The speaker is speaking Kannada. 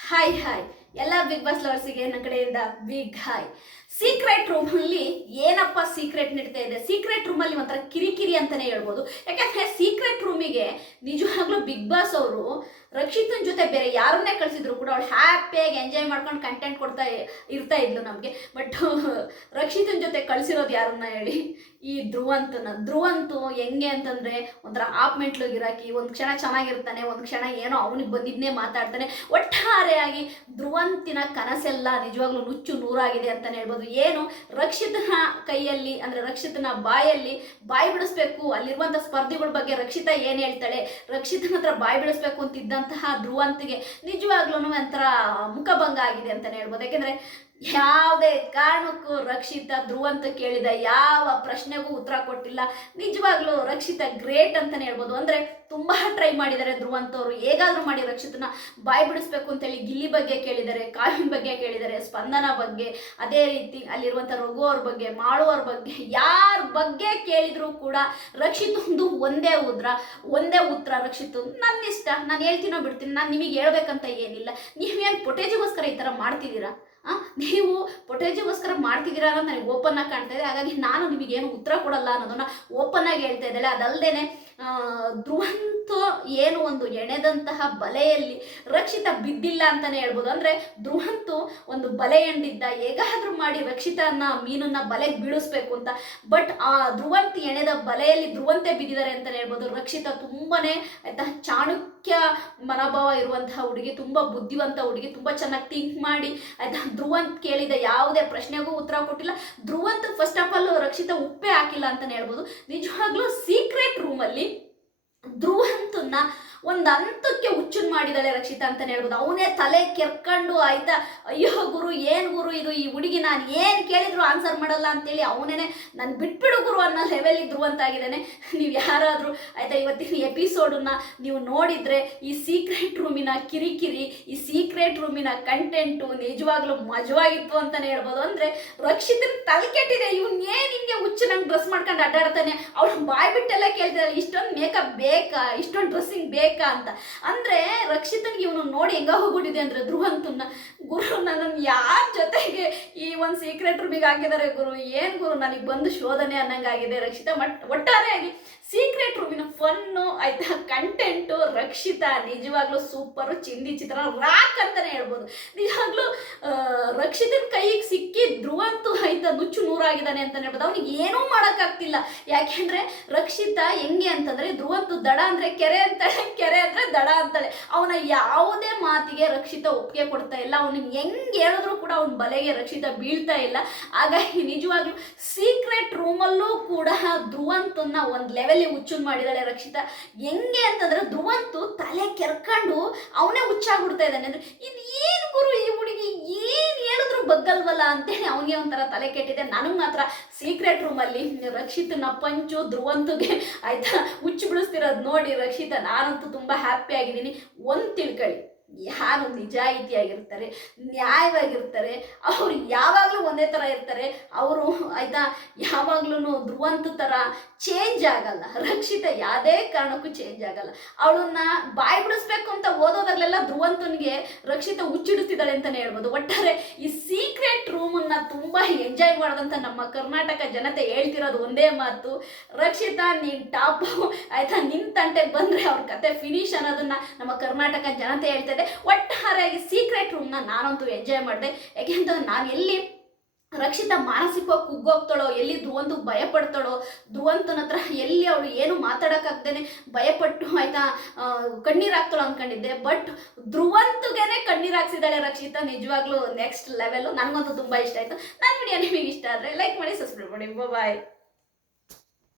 ಹಾಯ್ ಹಾಯ್ ಎಲ್ಲ ಬಿಗ್ ಬಾಸ್ ಲವರ್ಸಿಗೆ ನನ್ನ ಕಡೆಯಿಂದ ಬಿಗ್ ಹಾಯ್ ಸೀಕ್ರೆಟ್ ರೂಮಲ್ಲಿ ಏನಪ್ಪ ಸೀಕ್ರೆಟ್ ನಡೀತಾ ಇದೆ? ಸೀಕ್ರೆಟ್ ರೂಮಲ್ಲಿ ಒಂಥರ ಕಿರಿಕಿರಿ ಅಂತಾನೆ ಹೇಳ್ಬೋದು. ಯಾಕಂದ್ರೆ ಸೀಕ್ರೆಟ್ ರೂಮಿಗೆ ನಿಜವಾಗ್ಲೂ ಬಿಗ್ ಬಾಸ್ ಅವರು ರಕ್ಷಿತನ ಜೊತೆ ಬೇರೆ ಯಾರನ್ನೇ ಕಳಿಸಿದ್ರು ಕೂಡ ಅವಳು ಹ್ಯಾಪಿಯಾಗಿ ಎಂಜಾಯ್ ಮಾಡ್ಕೊಂಡು ಕಂಟೆಂಟ್ ಕೊಡ್ತಾ ಇರ್ತಾ ಇದ್ಲು ನಮಗೆ. ಬಟ್ ರಕ್ಷಿತನ ಜೊತೆ ಕಳಿಸಿರೋದು ಯಾರನ್ನ ಹೇಳಿ? ಈ ಧ್ರುವಂತನ. ಧ್ರುವಂತು ಹೆಂಗೆ ಅಂತಂದರೆ ಒಂಥರ ಆಪ್ ಮೆಂಟ್ಲು ಗಿರಾಕಿ, ಒಂದು ಕ್ಷಣ ಚೆನ್ನಾಗಿರ್ತಾನೆ, ಒಂದು ಕ್ಷಣ ಏನೋ ಅವನಿಗೆ ಬಂದಿದ್ನೇ ಮಾತಾಡ್ತಾನೆ. ಒಟ್ಟಾರೆಯಾಗಿ ಧ್ರುವಂತಿನ ಕನಸೆಲ್ಲ ನಿಜವಾಗ್ಲೂ ನುಚ್ಚು ನೂರಾಗಿದೆ ಅಂತಲೇ ಹೇಳ್ಬೋದು. ಏನು ರಕ್ಷಿತನ ಕೈಯಲ್ಲಿ, ಅಂದ್ರೆ ರಕ್ಷಿತನ ಬಾಯಲ್ಲಿ ಬಾಯಿ ಬಿಡಿಸ್ಬೇಕು. ಅಲ್ಲಿರುವಂಥ ಸ್ಪರ್ಧಿಗಳ ಬಗ್ಗೆ ರಕ್ಷಿತಾ ಏನು ಹೇಳ್ತಾಳೆ? ರಕ್ಷಿತನ ಹತ್ರ ಬಾಯಿ ಬಿಡಿಸ್ಬೇಕು ಅಂತಿದ್ದಂತಹ ಧ್ರುವಂತಿಗೆ ನಿಜವಾಗ್ಲೂ ಒಂಥರ ಮುಖಭಂಗ ಆಗಿದೆ ಅಂತಾನೆ ಹೇಳ್ಬೋದು. ಯಾಕೆಂದ್ರೆ ಯಾವುದೇ ಕಾರಣಕ್ಕೂ ರಕ್ಷಿತ ಧ್ರುವಂತ ಕೇಳಿದ ಯಾವ ಪ್ರಶ್ನೆಗೂ ಉತ್ತರ ಕೊಟ್ಟಿಲ್ಲ. ನಿಜವಾಗ್ಲೂ ರಕ್ಷಿತ ಗ್ರೇಟ್ ಅಂತಾನೆ ಹೇಳ್ಬೋದು. ಅಂದ್ರೆ ತುಂಬಾ ಟ್ರೈ ಮಾಡಿದ್ದಾರೆ ಧ್ರುವ ಅವರು ಹೇಗಾದ್ರೂ ಮಾಡಿ ರಕ್ಷಿತನ ಬಾಯ್ ಬಿಡಿಸ್ಬೇಕು ಅಂತೇಳಿ ಗಿಲ್ಲಿ ಬಗ್ಗೆ ಕೇಳಿದ್ದಾರೆ, ಕಾವಿನ ಬಗ್ಗೆ ಕೇಳಿದ್ದಾರೆ, ಸ್ಪಂದನ ಬಗ್ಗೆ, ಅದೇ ರೀತಿ ಅಲ್ಲಿರುವಂಥ ರಘು ಬಗ್ಗೆ ಮಾಡುವವ್ರ ಬಗ್ಗೆ, ಯಾರ ಬಗ್ಗೆ ಕೇಳಿದ್ರು ಕೂಡ ರಕ್ಷಿತ್ ಒಂದು ಒಂದೇ ಉದ್ರ, ಒಂದೇ ಉತ್ತರ ರಕ್ಷಿತ್. ನನ್ನ ಇಷ್ಟ ನಾನು ಹೇಳ್ತೀನೋ ಬಿಡ್ತೀನಿ, ನಾನು ನಿಮಗೆ ಹೇಳ್ಬೇಕಂತ ಏನಿಲ್ಲ. ನೀವೇನು ಪೊಟೇಜಿಗೋಸ್ಕರ ಈ ಥರ ಮಾಡ್ತಿದ್ದೀರಾ? ನೀವು ಪೊಟೇಜಿಗೋಸ್ಕರ ಮಾಡ್ತಿದ್ದೀರಾ ಅನ್ನೋದು ನನಗೆ ಓಪನ್ ಆಗಿ ಕಾಣ್ತಾ ಇದೆ. ಹಾಗಾಗಿ ನಾನು ನಿಮಗೆ ಏನು ಉತ್ತರ ಕೊಡಲ್ಲ ಅನ್ನೋದನ್ನ ಓಪನ್ ಆಗಿ ಹೇಳ್ತಾ ಇದ್ದಾಳೆ ಅದಲ್ಲದೆ ಧ್ರುವಂತ ಏನು ಒಂದು ಎಣೆದಂತಹ ಬಲೆಯಲ್ಲಿ ರಕ್ಷಿತ ಬಿದ್ದಿಲ್ಲ ಅಂತಾನೆ ಹೇಳ್ಬೋದು. ಅಂದ್ರೆ ಧ್ರುವಂತು ಒಂದು ಬಲೆ ಎಂಡಿದ್ದ ಹೇಗಾದ್ರೂ ಮಾಡಿ ರಕ್ಷಿತನ ಮೀನನ್ನ ಬಲೆಗೆ ಬೀಳಿಸ್ಬೇಕು ಅಂತ. ಬಟ್ ಆ ಧ್ರುವಂತ ಎಣೆದ ಬಲೆಯಲ್ಲಿ ಧ್ರುವಂತೆ ಬಿದ್ದಿದ್ದಾರೆ ಅಂತಾನೆ ಹೇಳ್ಬೋದು. ರಕ್ಷಿತ ತುಂಬಾನೇ ಆಯ್ತಾ ಚಾಣಕ್ಯ ಮನೋಭಾವ ಇರುವಂತಹ ಹುಡುಗಿ, ತುಂಬಾ ಬುದ್ಧಿವಂತ ಹುಡುಗಿ, ತುಂಬಾ ಚೆನ್ನಾಗಿ ಥಿಂಕ್ ಮಾಡಿ, ಆಯ್ತಾ ಧ್ರುವಂತ್ ಕೇಳಿದ ಯಾವುದೇ ಪ್ರಶ್ನೆಗೂ ಉತ್ತರ ಕೊಟ್ಟಿಲ್ಲ. Dhruvanth first of all Rakshitha Uppe ಹಾಕಿಲ್ಲ ಅಂತಾನೆ ಹೇಳ್ಬೋದು. ನಿಜವಾಗ್ಲೂ ಸೀಕ್ರೆಟ್ ರೂಮಲ್ಲಿ ಧ್ರುವಂತನ್ನ ಒಂದು ಹಂತಕ್ಕೆ ಹುಚ್ಚುನ್ ಮಾಡಿದಾಳೆ ರಕ್ಷಿತಾ ಅಂತಾನೆ ಹೇಳ್ಬೋದು. ಅವನೇ ತಲೆ ಕೆರ್ಕೊಂಡು ಆಯ್ತಾ, ಅಯ್ಯೋ ಗುರು, ಏನು ನಾನು ಏನು ಕೇಳಿದ್ರು ಆನ್ಸರ್ ಮಾಡಲ್ಲ ಅಂತೇಳಿ ಅವನೇ ನಾನು ಬಿಟ್ಬಿಡು ಗುರು ಅನ್ನೋ ಲೆವೆಲ್ ಇದ್ರು ಆಗಿದ್ದಾನೆ ನೀವು ಯಾರಾದರೂ, ಆಯ್ತಾ, ಇವತ್ತಿನ ಎಪಿಸೋಡನ್ನ ನೀವು ನೋಡಿದರೆ ಈ ಸೀಕ್ರೆಟ್ ರೂಮಿನ ಕಿರಿಕಿರಿ, ಈ ಸೀಕ್ರೆಟ್ ರೂಮಿನ ಕಂಟೆಂಟು ನಿಜವಾಗ್ಲೂ ಮಜವಾಗಿತ್ತು ಅಂತಲೇ ಹೇಳ್ಬೋದು. ಅಂದರೆ ರಕ್ಷಿತನ ತಲೆ ಕೆಟ್ಟಿದೆ, ಇವ್ನು ಏನು ಹಿಂಗೆ ಹುಚ್ಚು ನಂಗೆ ಡ್ರೆಸ್ ಮಾಡ್ಕೊಂಡು ಅಡ್ಡಾಡ್ತಾನೆ, ಅವಳು ಬಾಯ್ ಬಿಟ್ಟೆಲ್ಲ ಕೇಳ್ತಿದ್ದಾಳೆ ಇಷ್ಟೊಂದು ಮೇಕಪ್ ಬೇಕಾ, ಇಷ್ಟೊಂದು ಡ್ರೆಸ್ಸಿಂಗ್ ಬೇಕಾ? ಅಂತ. ಅಂದರೆ ರಕ್ಷಿತನ್ಗೆ ಇವನು ನೋಡಿ ಹೆಂಗ ಹೋಗ್ಬಿಟ್ಟಿದೆ ಅಂದರೆ ಧ್ರುವಂತನ್ನ. ಗುರು ನನ್ನ ಯಾರ ಜೊತೆಗೆ ಈ ಒಂದು ಸೀಕ್ರೆಟ್ ರೂಮಿಗೆ ಹಾಕಿದ್ದಾರೆ ಗುರು. ಏನು ಗುರು? ನನಗೆ ಬಂದು ಶೋಧನೆ ಅನ್ನಂಗಾಗಿದೆ. ರಕ್ಷಿತ ಮಟ್ ಒಟ್ಟಾರೆಯಾಗಿ ಸೀಕ್ರೆಟ್ ರೂಮಿನ ಫನ್ನು ಆಯ್ತಾ ಕಂಟೆಂಟು ರಕ್ಷಿತ, ನಿಜವಾಗ್ಲೂ ಸೂಪರು ಚಿಂದಿ ಚಿತ್ರ ರಾಕ್ ಅಂತಾನೆ ಹೇಳ್ಬೋದು. ನಿಜವಾಗ್ಲೂ ರಕ್ಷಿತನ ಕೈಗೆ ಸಿಕ್ಕಿ ಧ್ರುವಂತೂ ಆಯ್ತಾ ನುಚ್ಚು ನೂರಾಗಿದ್ದಾನೆ ಅಂತಾನೆ ಹೇಳ್ಬೋದು. ಅವನಿಗೆ ಏನೂ ಮಾಡೋಕ್ಕಾಗ್ತಿಲ್ಲ. ಯಾಕೆಂದ್ರೆ ರಕ್ಷಿತ ಹೆಂಗೆ ಅಂತಂದ್ರೆ ಧ್ರುವಂತು ದಡ ಅಂದ್ರೆ ಕೆರೆ ಅಂತಾಳೆ, ಕೆರೆ ಅಂದ್ರೆ ದಡ ಅಂತಾಳೆ. ಅವನ ಯಾವುದೇ ಮಾತಿಗೆ ರಕ್ಷಿತ ಒಪ್ಪಿಗೆ ಕೊಡ್ತಾ ಇಲ್ಲ. ಅವನಿಗೆ ಹೆಂಗೆ ಹೇಳಿದ್ರು ಕೂಡ ಅವನ ಬಲೆಗೆ ರಕ್ಷಿತ ಬೀಳ್ತಾ ಇಲ್ಲ. ಹಾಗಾಗಿ ನಿಜವಾಗ್ಲೂ ಸೀಕ್ರೆಟ್ ರೂಮಲ್ಲೂ ಕೂಡ ಧ್ರುವಂತನ್ನ ಒಂದು ಲೆವೆಲ್ ಹುಚ್ಚುನ್ ಮಾಡಿದಾಳೆ ರಕ್ಷಿತ. ಹೆಂಗೆ ಅಂತಂದ್ರೆ ಧ್ರುವಂತು ತಲೆ ಕೆರ್ಕೊಂಡು ಅವನೇ ಹುಚ್ಚಾಗ್ಬಿಡ್ತಾ ಇದ್ದಾನೆ. ಅಂದ್ರೆ ಇದು ಏನು ಗುರು ಈ ಹುಡುಗಿ? ಏನು ಹೇಳಿದ್ರು ಬಗ್ಗಲ್ವಲ್ಲ ಅಂತೇಳಿ ಅವನಿಗೆ ಒಂಥರ ತಲೆ ಕೆಟ್ಟಿದೆ. ನನಗೆ ಮಾತ್ರ ಸೀಕ್ರೆಟ್ ರೂಮಲ್ಲಿ ರಕ್ಷಿತನ ಪಂಚು ಧ್ರುವಂತುಗೆ ಆಯ್ತಾ ಹುಚ್ಚು ಬಿಡಿಸ್ತಿರೋದು ನೋಡಿ ರಕ್ಷಿತಾ. ನಾನಂತೂ ತುಂಬ ಹ್ಯಾಪಿ ಆಗಿದ್ದೀನಿ. ಒಂದು ತಿಳ್ಕೊಳ್ಳಿ ಯಾರು ನಿಜಾಯಿತಿಯಾಗಿರ್ತಾರೆ, ನ್ಯಾಯವಾಗಿರ್ತಾರೆ, ಅವರು ಯಾವಾಗಲೂ ಒಂದೇ ಥರ ಇರ್ತಾರೆ, ಅವರು ಆಯಿತಾ ಯಾವಾಗ್ಲೂ ಧ್ರುವಂತ ಥರ ಚೇಂಜ್ ಆಗಲ್ಲ, ರಕ್ಷಿತ ಯಾವುದೇ ಕಾರಣಕ್ಕೂ ಚೇಂಜ್ ಆಗಲ್ಲ. ಅವಳನ್ನ ಬಾಯಿ ಬಿಡಿಸ್ಬೇಕು ಅಂತ ಓದೋದಾಗಲೆಲ್ಲ ಧ್ರುವಂತನಿಗೆ ರಕ್ಷಿತ ಹುಚ್ಚಿಡುತ್ತಿದ್ದಾಳೆ ಅಂತಲೇ ಹೇಳ್ಬೋದು. ಒಟ್ಟಾರೆ ಈ ಸೀಕ್ರೆಟ್ ರೂಮನ್ನು ತುಂಬ ಎಂಜಾಯ್ ಮಾಡಿದಂಥ ನಮ್ಮ ಕರ್ನಾಟಕ ಜನತೆ ಹೇಳ್ತಿರೋದು ಒಂದೇ ಮಾತು, ರಕ್ಷಿತಾ ನೀನು ಟಾಪು ಆಯಿತಾ ನಿನ್ನ ತಂಟೆಗೆ ಬಂದರೆ ಅವ್ರ ಕತೆ ಫಿನಿಶ್ ಅನ್ನೋದನ್ನು ನಮ್ಮ ಕರ್ನಾಟಕ ಜನತೆ ಹೇಳ್ತಾ ಇದೆ ಒಟ್ಟಾರೆಯಾಗಿ ಸೀಕ್ರೆಟ್ ರೂಮ್ನ ನಾನಂತೂ ಎಂಜಾಯ್ ಮಾಡಿದೆ. ಯಾಕೆಂತಂದ್ರೆ ನಾನು ಎಲ್ಲಿ ರಕ್ಷಿತ ಮಾನಸಿಕವಾಗಿ ಕುಗ್ಗೋಗ್ತಾಳೋ, ಎಲ್ಲಿ ಧ್ರುವಂತು ಭಯ ಪಡ್ತಾಳೋ ಹತ್ರ ಎಲ್ಲಿ ಅವಳು ಏನು ಮಾತಾಡೋಕ್ಕಾಗ್ದೇನೆ ಭಯಪಟ್ಟು ಆಯ್ತಾ ಕಣ್ಣೀರು ಹಾಕ್ತಾಳೋ ಅಂದ್ಕೊಂಡಿದ್ದೆ ಬಟ್ ಧ್ರುವಂತುಗೇನೆ ಕಣ್ಣೀರು ರಕ್ಷಿತಾ ರಕ್ಷಿತ ನಿಜವಾಗ್ಲೂ ನೆಕ್ಸ್ಟ್ ಲೆವೆಲ್ ನನಗಂತೂ ತುಂಬ ಇಷ್ಟ ಆಯಿತು. ನನ್ನ ವಿಡಿಯೋ ನಿಮಗೆ ಇಷ್ಟ ಆದರೆ ಲೈಕ್ ಮಾಡಿ ಸಬ್ಸ್ಕ್ರೈಬ್ ಮಾಡಿ. ಬಾಯ್